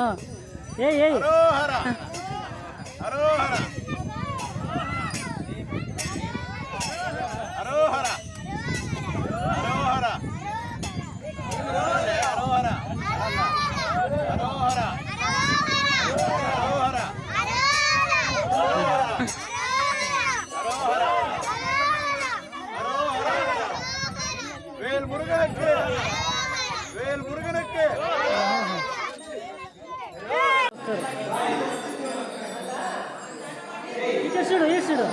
ఏ చూడు చూడు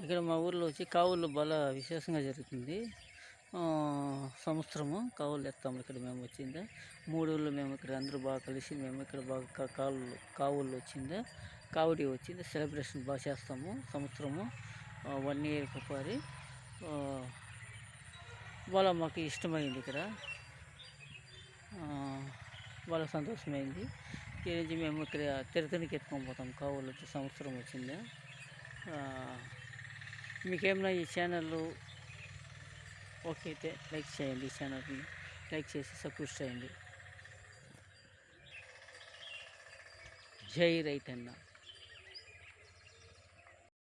ఇక్కడ మా ఊర్లో వచ్చి కావుళ్ళు బాగా విశేషంగా జరుగుతుంది. సంవత్సరము కావుళ్ళు ఎత్తాము. ఇక్కడ మేము వచ్చిందే 3 ఊళ్ళు మేము ఇక్కడ అందరూ బాగా కలిసి మేము ఇక్కడ బాగా కావుళ్ళు వచ్చిందే కావుడి వచ్చింది. సెలబ్రేషన్ బాగా చేస్తాము. సంవత్సరము 1 ఇయర్కి ఒకసారి బాగా మాకు ఇష్టమైంది. ఇక్కడ బాగా సంతోషమైంది. ఈ నుంచి మేము ఇక్కడ తిరుతనికి ఎత్తుకొని పోతాం. కావుళ్ళు వచ్చి సంవత్సరం వచ్చిందే. మీకేమైనా ఈ ఛానల్ ఓకే అయితే లైక్ చేయండి. ఈ ఛానల్ని లైక్ చేసి సపోర్ట్ చేయండి. జై రైతన్న.